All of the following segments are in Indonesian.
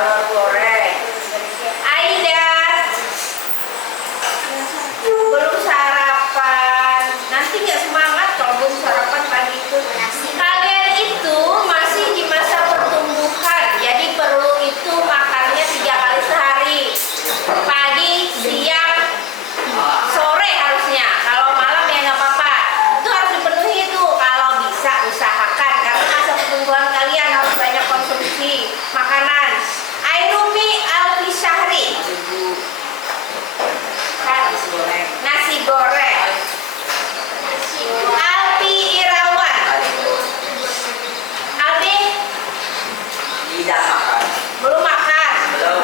telur goreng. Aida belum sarapan. Nanti nggak semangat kalau belum sarapan pagi itu. Kalian itu masih di masa pertumbuhan, jadi perlu itu makannya 3 kali sehari. Pagi, siang, sore harusnya. Kalau malam ya nggak apa-apa. Itu harus dipenuhi tuh. Kalau bisa usahakan karena masa pertumbuhan kalian harus banyak konsumsi makanan. Airumi Alfi Syahri. Nasi goreng. Alfi Irawan. Alfi Tidak makan. belum makan. Belum.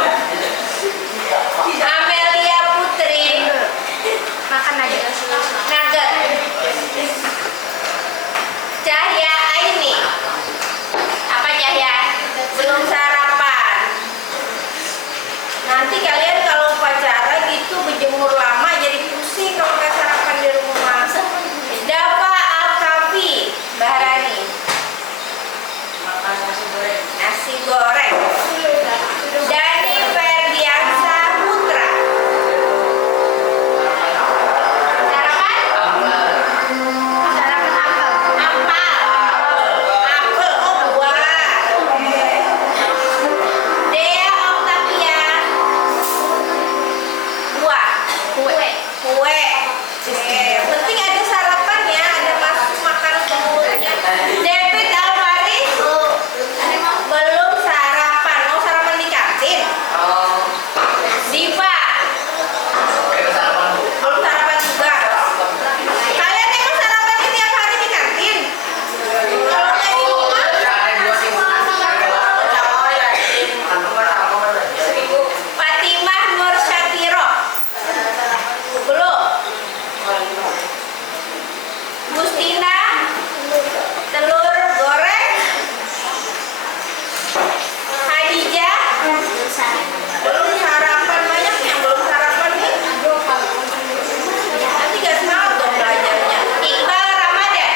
Amelia Putri makan aja. Nugget. Cahya Aini. Apa Cahya? Belum sarapan. Nanti kalian kalau pacaran gitu berjemur lama jadi pusing kalau nggak sarapan di rumah. Dava Alkafi Bahrani. Makan nasi goreng. Nasi goreng. Dani Ferdiansa Putra. Sarapan? Sarapan apel. Apel. Oh, buah. Dea Octavia. Buah. Kue. Yang penting ada sarapan ya, ada masuk makanan ke mulutnya. David Alvari belum sarapan. Mau sarapan di kantin? Oh. Diva belum sarapan juga. Kalian emang sarapannya tiap hari di kantin? Kalau nggak di rumah? Fatimah Nur Syatiro belum. Gustina telur goreng. Hadijah belum sarapan, banyak yang belum sarapan nih. Nanti gak semangat dong belajarnya. Iqbal Ramadan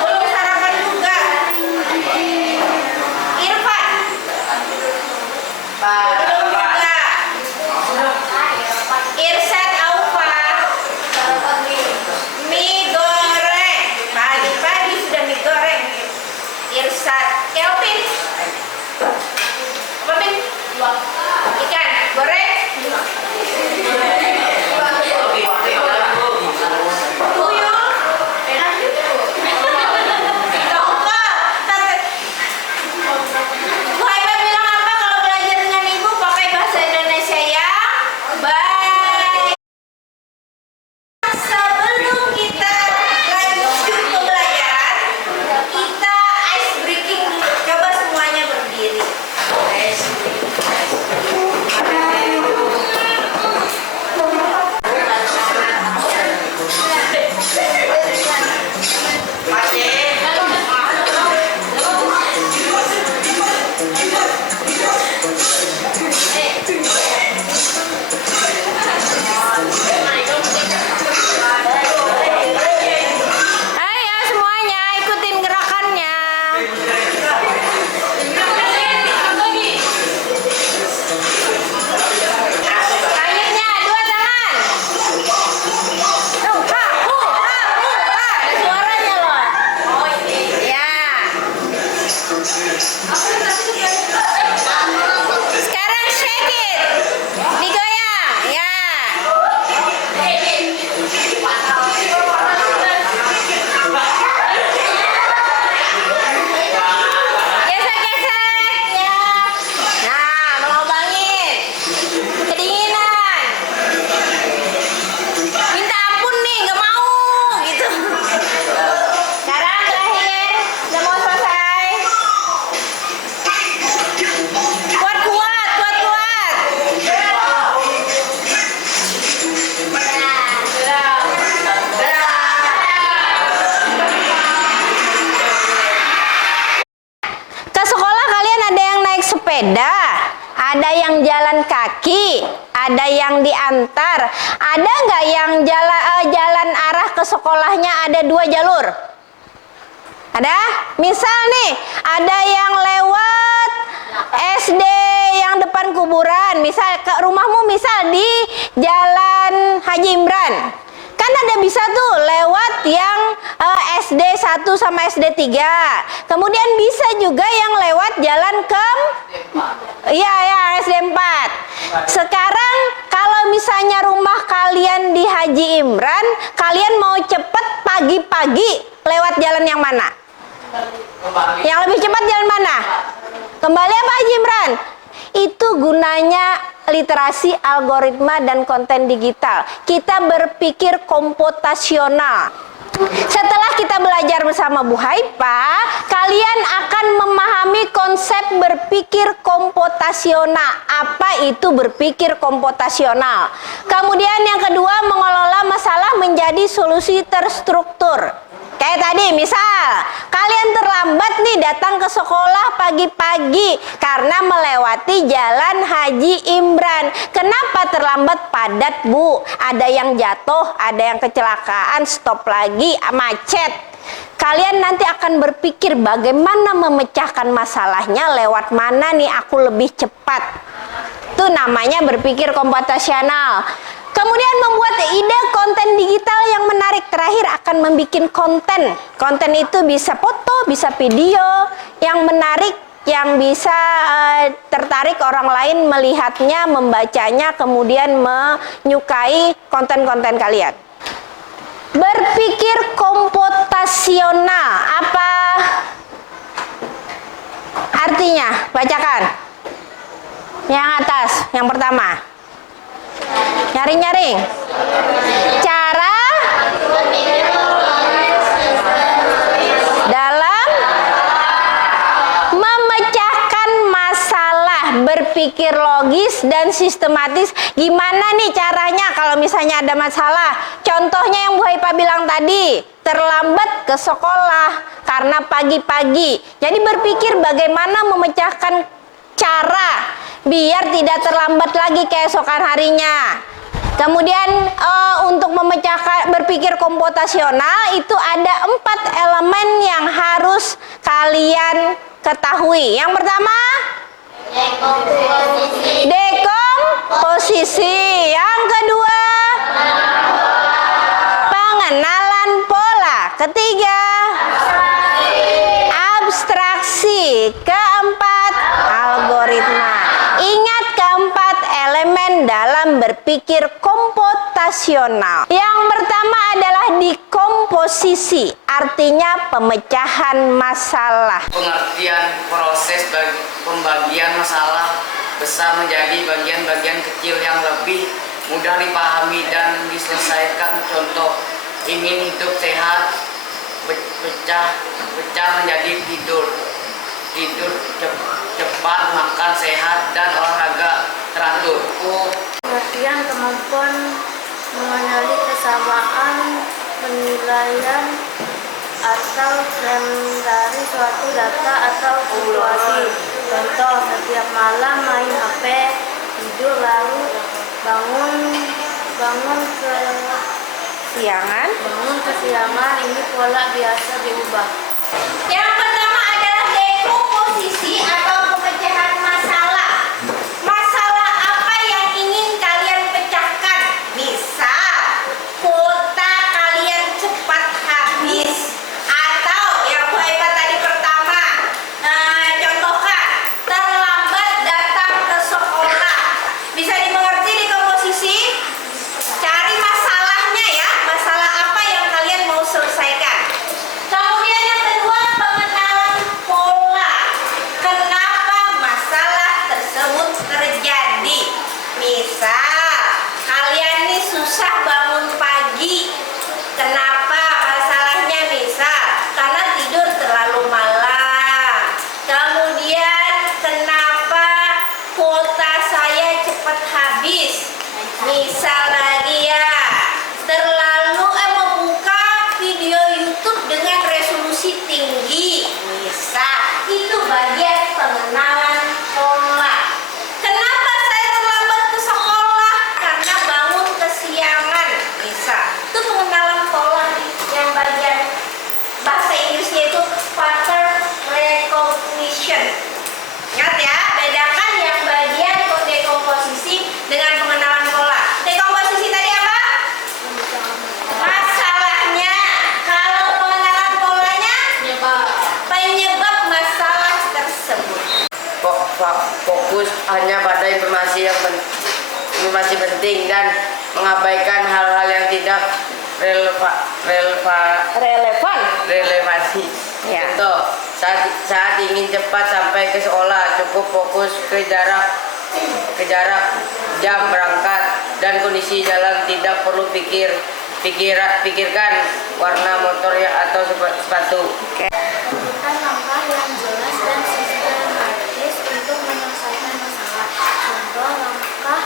belum sarapan juga. Irfan belum juga. Irsyad Aufa mie goreng. Pagi-pagi sudah mie goreng. Irsyad Kelvin apa Bin? Ikan goreng. Tuyul. Bu Haiba bilang apa kalau belajar dengan ibu? Pakai bahasa Indonesia ya. Baik. Sebelum kita lanjut pembelajaran, kita ice breaking dulu. Coba semuanya berdiri. Ayo semuanya ikutin gerakannya. Kayaknya 2 tangan. Ada suaranya loh. Ya. Sekarang shake it. Digoyang. Ya. Gesek-gesek ya. Nah, melobangin. Kedinginan. Minta ampun nih, nggak mau gitu. Sekarang terakhir, udah mau selesai. Kuat-kuat, kuat-kuat. Ke sekolah kalian ada yang naik sepeda, ada yang jalan kaki, ada yang diantar, ada nggak yang jalan arah ke sekolahnya ada 2 jalur? Ada? Misal nih, ada yang lewat misal ke rumahmu misal di Jalan Haji Imran. Kan ada bisa tuh lewat yang SD 1 sama SD 3. Kemudian bisa juga yang lewat jalan ke iya ya SD 4. Sekarang kalau misalnya rumah kalian di Haji Imran, kalian mau cepet pagi-pagi lewat jalan yang mana? Yang lebih cepat jalan mana? Kembali apa Haji Imran? Itu gunanya literasi algoritma dan konten digital. Kita berpikir komputasional. Setelah kita belajar bersama Bu Haifa, kalian akan memahami konsep berpikir komputasional. Apa itu berpikir komputasional? Kemudian yang kedua, mengelola masalah menjadi solusi terstruktur. Kayak tadi misal, kalian terlambat nih datang ke sekolah pagi-pagi karena melewati Jalan Haji Imran. Kenapa terlambat? Padat, Bu. Ada yang jatuh, ada yang kecelakaan, stop lagi, macet. Kalian nanti akan berpikir bagaimana memecahkan masalahnya, lewat mana nih aku lebih cepat. Itu namanya berpikir komputasional. Kemudian membuat ide konten digital yang menarik. Terakhir akan membuat konten. Konten itu bisa foto, bisa video yang menarik, yang bisa tertarik orang lain melihatnya, membacanya, kemudian menyukai konten-konten kalian. Berpikir komputasional. Apa artinya? Bacakan. Yang atas, yang pertama. Nyaring-nyaring. Cara dalam memecahkan masalah, berpikir logis dan sistematis. Gimana nih caranya kalau misalnya ada masalah? Contohnya yang Bu Haifa bilang tadi, terlambat ke sekolah karena pagi-pagi. Jadi berpikir bagaimana memecahkan cara biar tidak terlambat lagi keesokan harinya. Kemudian untuk memecahkan berpikir komputasional itu ada 4 elemen yang harus kalian ketahui. Yang pertama, dekomposisi. Yang kedua, pengenalan pola. Ketiga, abstraksi. Keempat, algoritma. Ingat keempat elemen dalam berpikir komputasional. Yang pertama adalah dekomposisi, artinya pemecahan masalah. Pengertian proses pembagian masalah besar menjadi bagian-bagian kecil yang lebih mudah dipahami dan diselesaikan. Contoh, ingin hidup sehat, pecah menjadi tidur cepat, makan sehat, dan olahraga teratur. Pengertian kemampuan mengenali kesamaan, penilaian, atau tren dari suatu data atau situasi. Contoh, setiap malam main HP, tidur lalu bangun kesiangan, ini pola biasa diubah. Yang pertama adalah dekomposisi atau pemecahan masalah. Masalah apa yang ingin kalian pecahkan? Misal, kuota kalian cepat habis, atau yang Bu Haifa tadi pertama contohkan, terlambat datang ke sekolah. Bisa dimengerti dekomposisi? Cari masalahnya ya, masalah apa yang kalian mau selesaikan. Kemudian yang kedua, pengenalan fokus hanya pada informasi penting dan mengabaikan hal-hal yang tidak relevansi. Ya. Contoh, saat ingin cepat sampai ke sekolah, cukup fokus ke jarak jam berangkat dan kondisi jalan, tidak perlu pikirkan warna motor atau sepatu. Tentukan langkah yang jelas dan sistematis untuk menyelesaikan masalah. Contoh langkah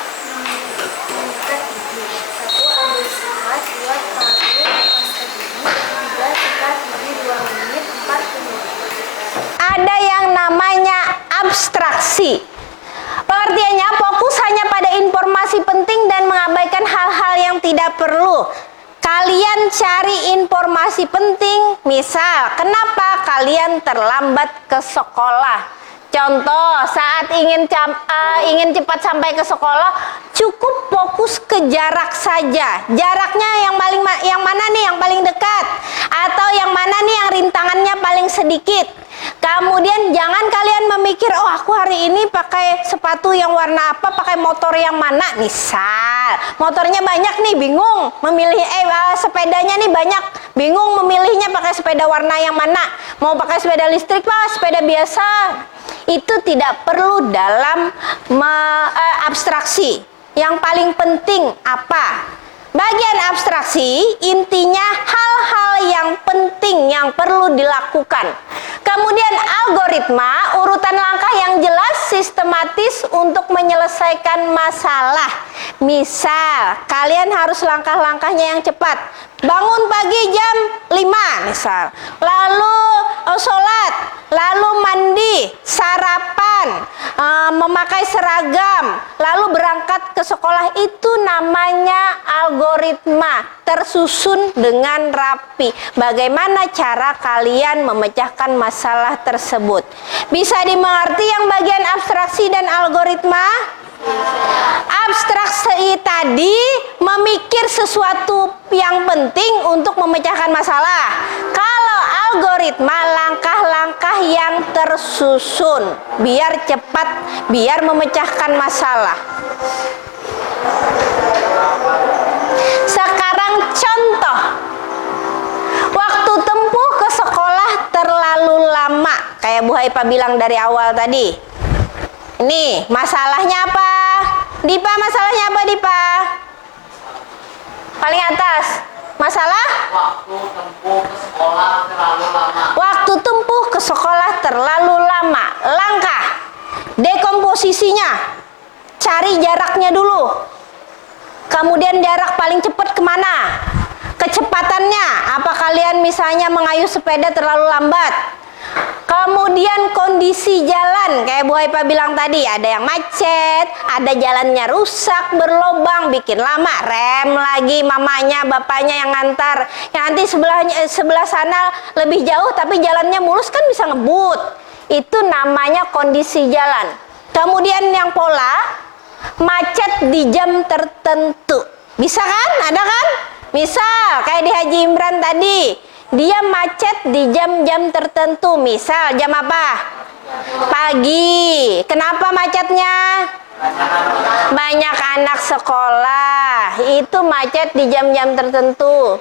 mengikat gigi. 1. Ambil sikat. 2. Taruh lepas ke gigi. 3. Sikat gigi 2 menit. 4. Kemudian. Ada yang namanya abstraksi. Pengertiannya fokus hanya pada informasi penting dan mengabaikan hal-hal yang tidak perlu. Kalian cari informasi penting, misal kenapa kalian terlambat ke sekolah. Contoh, saat ingin cepat sampai ke sekolah, cukup fokus ke jarak saja. Jaraknya yang mana nih yang paling dekat, atau yang mana nih yang rintangannya paling sedikit. Kemudian jangan kalian memikir, oh aku hari ini pakai sepatu yang warna apa, pakai motor yang mana. Misal motornya banyak nih, bingung memilih sepedanya nih banyak, bingung memilihnya pakai sepeda warna yang mana. Mau pakai sepeda listrik pak, sepeda biasa. Itu tidak perlu dalam abstraksi. Yang paling penting apa? Bagian abstraksi intinya hal-hal yang penting yang perlu dilakukan. Kemudian algoritma, urutan langkah yang jelas, sistematis untuk menyelesaikan masalah. Misal, kalian harus langkah-langkahnya yang cepat. Bangun pagi jam 5 misal. Lalu sholat, lalu mandi, sarapan, memakai seragam, lalu berangkat ke sekolah. Itu namanya algoritma, tersusun dengan rapi. Bagaimana cara kalian memecahkan masalah tersebut? Bisa dimengerti yang bagian abstraksi dan algoritma? Abstraksi tadi memikir sesuatu yang penting untuk memecahkan masalah. Kalau algoritma, langkah-langkah yang tersusun biar cepat, biar memecahkan masalah. Sekarang contoh, waktu tempuh ke sekolah terlalu lama, kayak Bu Haifa bilang dari awal tadi. Ini masalahnya apa? Dipa, masalahnya apa Dipa? Paling atas. Masalah? Waktu tempuh ke sekolah terlalu lama. Waktu tempuh ke sekolah terlalu lama. Langkah dekomposisinya, cari jaraknya dulu. Kemudian jarak paling cepat kemana? Kecepatannya, apa kalian misalnya mengayuh sepeda terlalu lambat? Kemudian kondisi jalan, kayak Bu Haifa bilang tadi, ada yang macet, ada jalannya rusak, berlobang, bikin lama, rem lagi mamanya, bapaknya yang ngantar. Yang nanti sebelah sana lebih jauh tapi jalannya mulus kan bisa ngebut. Itu namanya kondisi jalan. Kemudian yang pola, macet di jam tertentu. Bisa kan? Ada kan? Misal kayak di Haji Imran tadi, dia macet di jam-jam tertentu. Misal jam apa? Pagi. Kenapa macetnya? Banyak anak sekolah. Itu macet di jam-jam tertentu.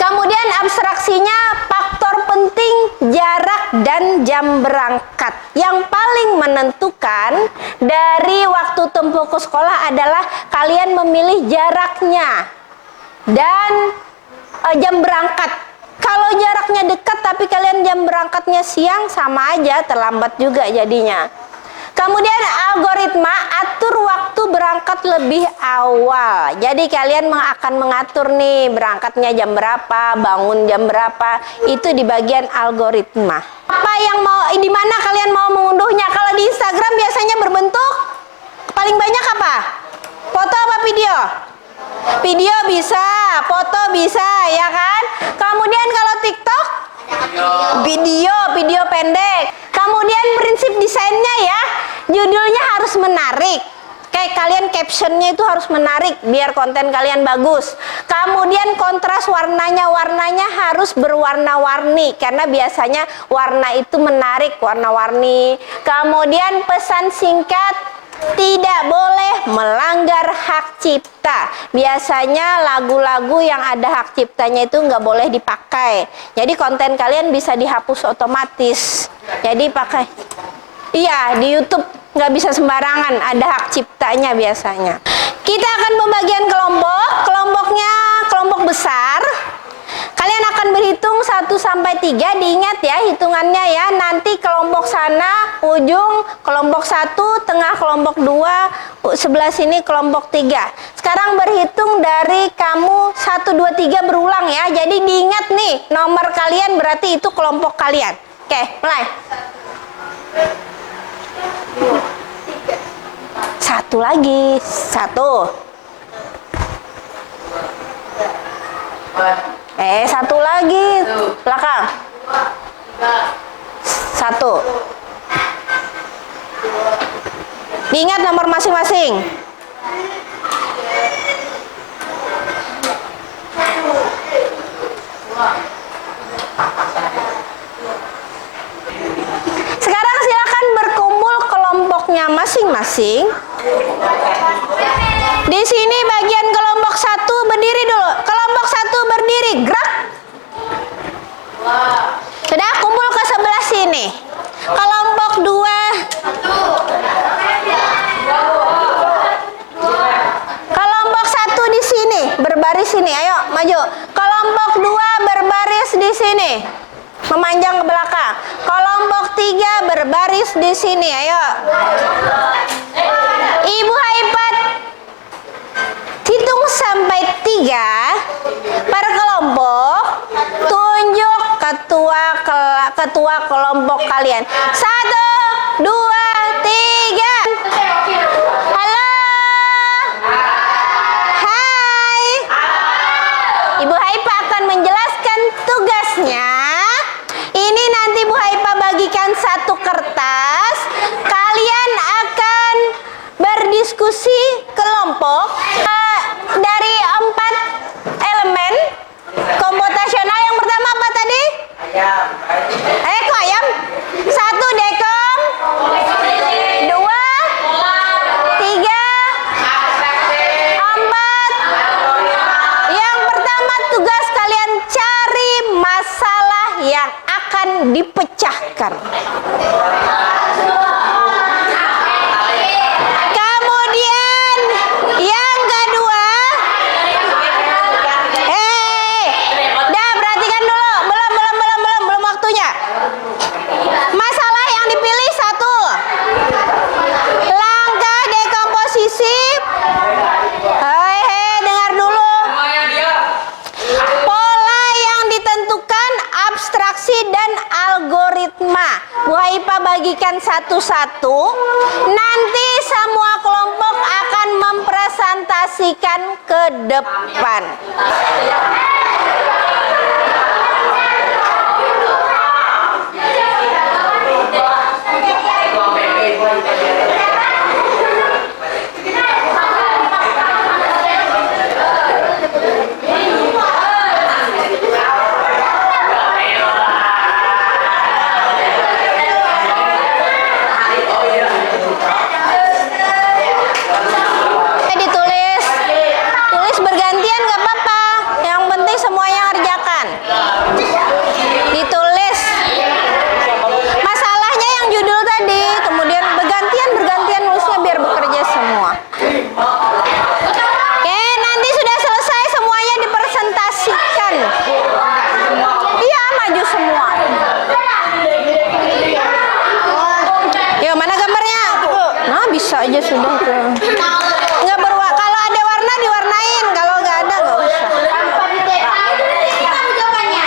Kemudian abstraksinya, faktor penting jarak dan jam berangkat. Yang paling menentukan dari waktu tempuh ke sekolah adalah kalian memilih jaraknya dan jam berangkat. Kalau jaraknya dekat tapi kalian jam berangkatnya siang, sama aja, terlambat juga jadinya. Kemudian algoritma, atur waktu berangkat lebih awal. Jadi kalian akan mengatur nih berangkatnya jam berapa, bangun jam berapa. Itu di bagian algoritma. Apa yang di mana kalian mau mengunduhnya? Kalau di Instagram biasanya berbentuk paling banyak apa? Foto apa video? Video bisa, foto bisa, ya kan? Kemudian kalau TikTok, video pendek. Kemudian prinsip desainnya ya, judulnya harus menarik. Kayak kalian captionnya itu harus menarik biar konten kalian bagus. Kemudian kontras warnanya harus berwarna-warni karena biasanya warna itu menarik, warna-warni. Kemudian pesan singkat tidak boleh melanggar hak cipta. Biasanya lagu-lagu yang ada hak ciptanya itu nggak boleh dipakai. Jadi konten kalian bisa dihapus otomatis. Jadi pakai. Iya, di YouTube nggak bisa sembarangan, ada hak ciptanya biasanya. Kita akan pembagian kelompok. Kelompoknya kelompok besar. Kalian akan berhitung 1 sampai 3, diingat ya hitungannya ya. Nanti kelompok sana ujung kelompok 1, tengah kelompok 2, sebelah sini kelompok 3. Sekarang berhitung dari kamu 1 2 3 berulang ya. Jadi diingat nih nomor kalian berarti itu kelompok kalian. Oke, mulai. 1 lagi. 1. 1 lagi. Belakang. 1. Diingat nomor masing-masing. Sekarang silakan berkumpul kelompoknya masing-masing. Di sini bagian kelompok 1 berdiri dulu. Kelompok 1 berdiri, gerak. Sudah, kumpul ke sebelah sini. Kelompok 2. Kelompok 1 di sini, berbaris sini. Ayo, maju. Kelompok 2 berbaris di sini. Memanjang ke belakang. Kelompok 3 berbaris di sini. Ayo. Ibu Haipat hitung sampai 3 per kelompok. Tunjuk ketua kelompok kalian. 1 2 3. Halo. Hai. Ibu Haipa akan menjelaskan tugasnya. Ini nanti Bu Haipa bagikan 1 kertas. Kalian akan berdiskusi kelompok dari 4 elemen komputasional. Yang pertama apa tadi? Ayam. Kok ayam? 1 dekong, 2, 3, 4. Yang pertama tugas kalian cari masalah yang akan dipecahkan. Kemudian yang kedua, dah perhatikan dulu, belum waktunya. Masalah yang dipilih 1, langkah dekomposisi. Dengar dulu. Pola yang ditentukan, abstraksi dan algoritma. Bu Haipa bagikan satu-satu. Nanti semua kelompok akan mempresentasikan ke depan. Tulis bergantian gak apa-apa. Yang penting semuanya ngerjakan. Ditulis masalahnya yang judul tadi, kemudian bergantian nulisnya biar bekerja semua. Oke, nanti sudah selesai semuanya dipresentasikan. Iya, maju semua. Yo, mana gambarnya? Nah, bisa aja sudah tuh. Nggak berwarna. Kalau ada warna diwarnain, kalau nggak ada nggak usah.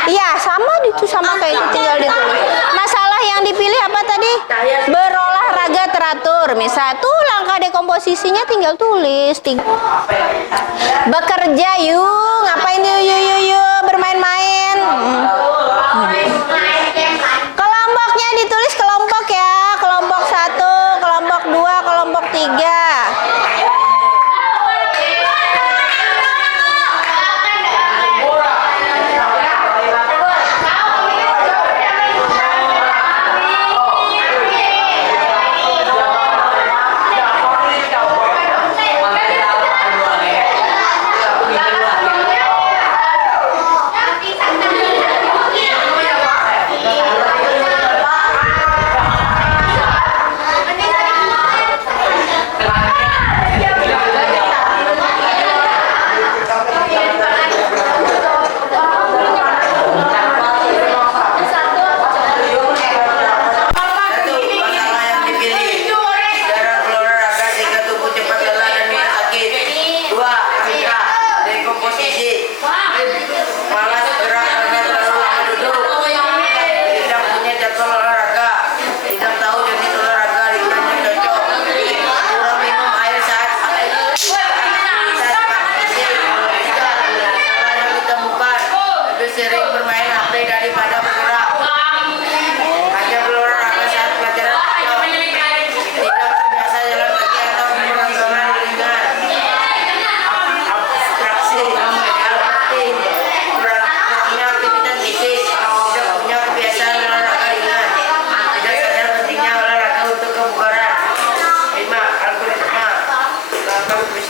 Iya, sama itu, sama kayak itu, tinggal ditulis. Masalah yang dipilih apa tadi? Berolahraga teratur. Misal tuh langkah dekomposisinya tinggal tulis. Bekerja yuk, ngapain yuk bermain-main. Kelompoknya ditulis kelompok ya. Kelompok 1, kelompok 2, kelompok 3.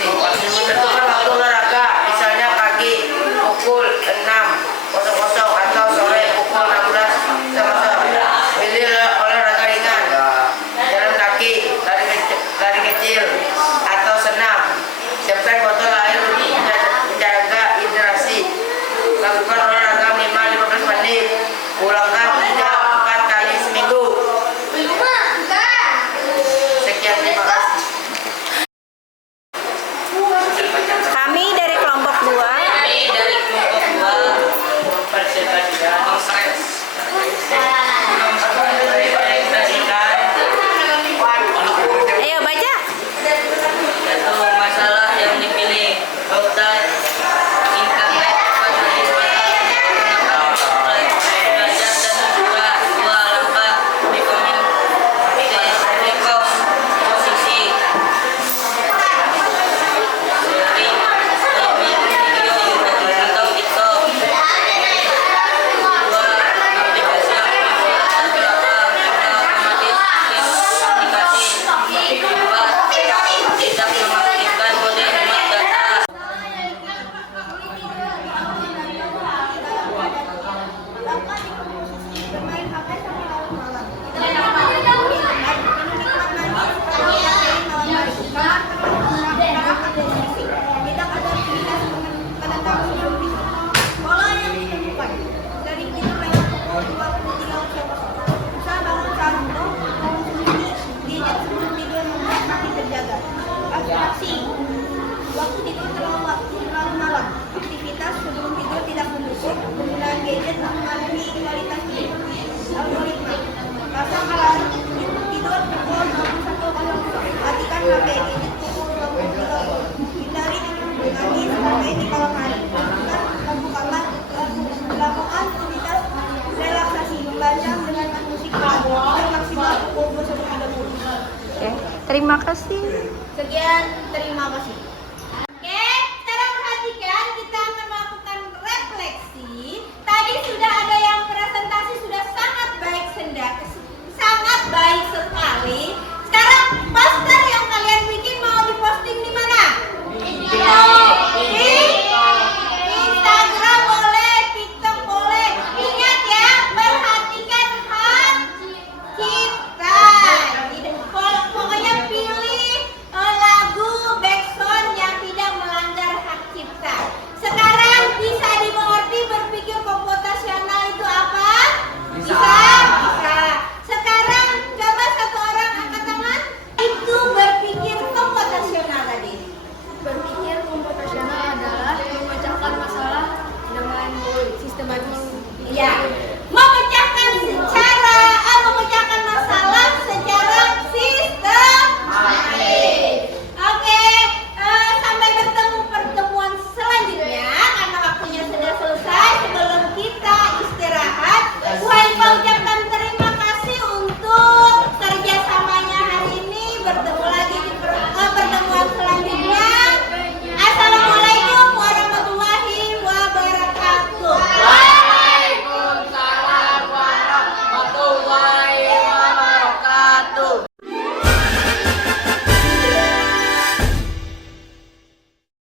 Tentukan waktu olahraga, misalnya pagi pukul 6.00 atau sore pukul 16.00. Pilih olahraga ringan, jalan kaki, lari kecil, atau senam. Siapkan botol air untuk menjaga hidrasi. Lakukan olahraga minimal 15 menit. Ulangkan 3-4 kali seminggu. Sekian, terima kasih. Kami dari kelompok 2 Kami dari kelompok 2 persepadian stres. ayo baca. Satu masalah yang dipilih lautan internet pada belajar dan juga dua langkah di posisi sering video YouTube atau TikTok. Dua aplikasi yang belakang otomatis aplikasi. Dua tidak mengaktifkan mode hemat data. Pola yang ditemukan dari tidur lewat pukul 23.00 usaha bangun saat penuh, konsumsi gadget sebelum tidur membuat makin terjaga. Aksi waktu tidur terlalu malam, aktivitas sebelum tidur tidak mendukung, penggunaan gadget mempengaruhi kualitas tidur. Algoritma pasang alarm tidur pukul 21.00, matikan HP gadget pukul 20.30, hindari menangis sampai di malam hari. Lakukan aktivitas relaksasi, membaca dengan musik pelan, tidur maksimal pukul 21.30. Oke, terima kasih. Sekian, terima kasih.